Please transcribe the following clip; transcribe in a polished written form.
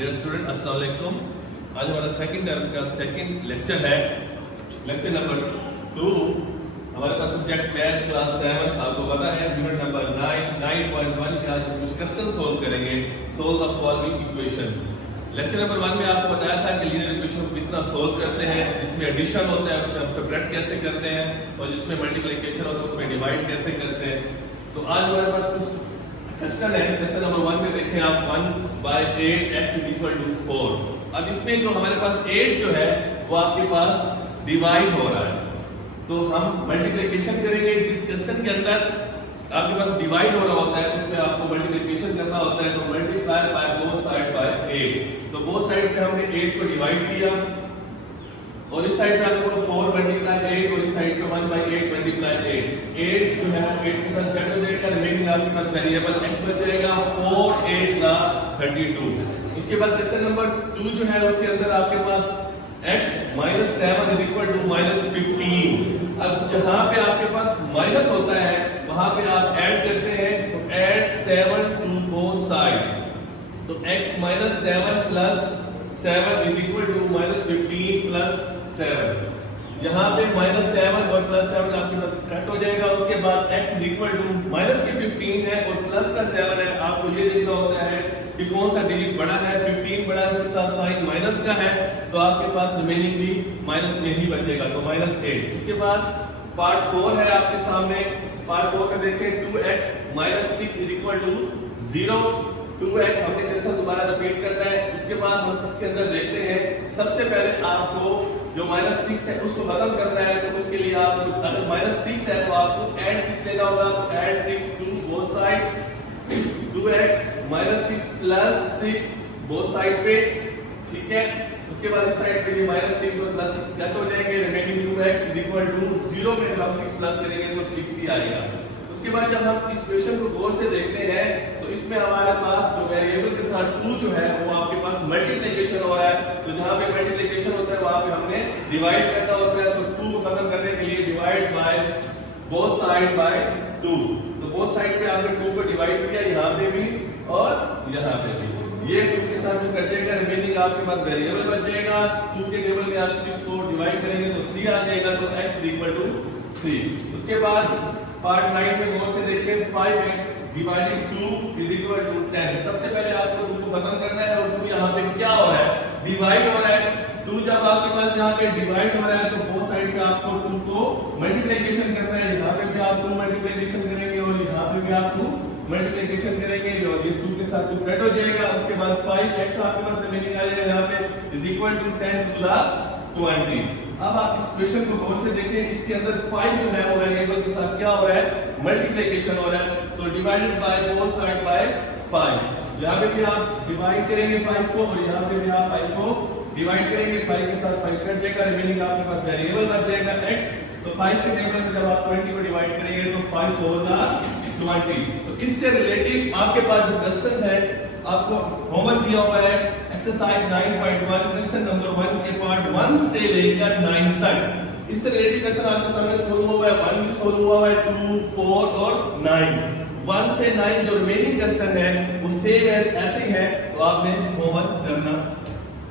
Dear student अस्सलाम वालेकुम। आज हमारा सेकंड टर्म का सेकंड लेक्चर है, लेक्चर नंबर 2। हमारे पास सब्जेक्ट मैथ क्लास 7, आपको पता है यूनिट नंबर 9.1 के आज हम कुछ क्वेश्चन सोल्व करेंगे। Solve the following equation. Lecture number 1 में आपको बताया था कि लीनियर इक्वेशन को किस तरह सोल्व करते हैं, जिसमें एडिशन होता है उसमें हम सबट्रैक्ट कैसे करते हैं, और जिसमें मल्टीप्लिकेशन होता है उसमें डिवाइड कैसे करते हैं। तो आज हमारे पास कुछ क्वेश्चन है। क्वेश्चन नंबर 1 में देखें आप 1/8 x = 4। अब इसमें जो हमारे पास 8 जो है वो आपके पास डिवाइड हो रहा है, तो हम मल्टीप्लिकेशन करेंगे। जिस क्वेश्चन के अंदर आपके पास डिवाइड हो रहा होता है उसमें आपको मल्टीप्लिकेशन करना होता है, तो multiply by both side by 8। तो बोथ साइड पे हमने 8 को डिवाइड किया और इस साइड पे आपको 4 मल्टीप्लाई 8 और इस साइड पे 1/8 मल्टीप्लाई 8। 8 जो है 8 के साथ कैंसिल हो जाएगा, रिमेनिंग आपके पास वेरिएबल x बच जाएगा 4 8 का 32। उसके बाद क्वेश्चन नंबर 2 जो है उसके अंदर आपके पास x - 7 = -15। अब जहां पे आपके पास माइनस होता है वहां पे आप ऐड करते हैं, तो ऐड 7 टू बोथ साइड। तो x - 7 + 7 = -15 + 7। यहाँ पे -7 और +7 आपके पास कट हो जाएगा। उसके बाद x = माइनस के 15 है और प्लस का 7 है। आपको ये देखना होता है कि कौन सा डिजिट बड़ा है। 15 बड़ा है, उसके साथ साइन माइनस का है, तो आपके पास रिमेनिंग भी माइनस में ही बचेगा, तो -8। उसके बाद पार्ट 4 है आपके सामने। पार्ट 4 में देखें 2x - 6 = 0। 2x हमने क्वेश्चन दोबारा रिपीट करना है। उसके बाद हम इसके अंदर देखते हैं, सबसे पहले आपको जो -6 है उसको खत्म करना है। तो उसके लिए आप अगर -6 है तो आपको ऐड 6 लेना होगा, तो add 6 to both side. 2x - 6 + 6 both side पे, ठीक है। उसके बाद इस साइड पे भी -6 और +6 कट हो जाएंगे, रिमेनिंग 2x = 0 में हम 6 प्लस करेंगे तो 6 ही आएगा। उसके बाद जब हम इस इक्वेशन को गौर से देखते हैं तो इसमें हमारे पास जो वेरिएबल के साथ 2 जो है वो आपके पास मल्टीप्लिकेशन हो रहा है। तो जहां पे मल्टीप्लिकेशन होता है वहां पे हमने डिवाइड करना होता है। तो 2 को खत्म करने के लिए divide by both side by 2। तो बोथ साइड पे आपने 2 को डिवाइड किया, यहां पे भी और यहां पे भी। ये 2 के साथ जो कट जाएगा, रिमेनिंग आपके पास वेरिएबल बच जाएगा। 2 के टेबल में आप 6 को डिवाइड करेंगे तो 3 आ जाएगा, तो x = 3। उसके बाद पार्ट 9 में गौर से देखें 5x / 2 = 10। सबसे पहले आपको 2 को खत्म करना है और 2 यहाँ पे क्या हो रहा है, डिवाइड हो रहा है। 2 जब आपके पास यहाँ पे डिवाइड हो रहा है तो बोथ साइड पे आपको 2 को मल्टीप्लिकेशन करना है। यहाँ पे भी आप 2 मल्टीप्लिकेशन करेंगे और यहाँ पे भी आप 2 मल्टीप्लिकेशन करेंगे और ये 2 के साथ 2 कट हो जाएगा। उसके बाद 5x आपके पास रिमेनिंग आ जाएगा यहाँ पे = 10 to the 20। अब आप इस इक्वेशन को गौर से देखें, इसके अंदर 5 जो है वो वेरिएबल के साथ क्या हो रहा है, मल्टीप्लिकेशन हो रहा है। तो divided by both side by 5। यहाँ पे भी आप डिवाइड करेंगे 5 को और यहाँ पे भी आप 5 को डिवाइड करेंगे। 5 के साथ 5 कट जाएगा, रिमेनिंग आपके पास वेरिएबल बच जाएगा x। तो 5 के टेबल में जब आप 20 को डिवाइड करेंगे तो 5 4 = 20। तो इससे रिलेटेड आपके पास जो क्वेश्चन है आपको होमवर्क दिया हुआ है, एक्सरसाइज 9.1 क्वेश्चन नंबर 1 के पार्ट 1 से लेकर 9 तक। इससे रिलेटेड क्वेश्चन आपके सामने सोल्व हुआ है। 1 भी सोल्व हुआ है, 2 4 और 9। 1 से 9 जो रिमेनिंग क्वेश्चन है वो सेम है, ऐसे ही है, तो आपने होमवर्क करना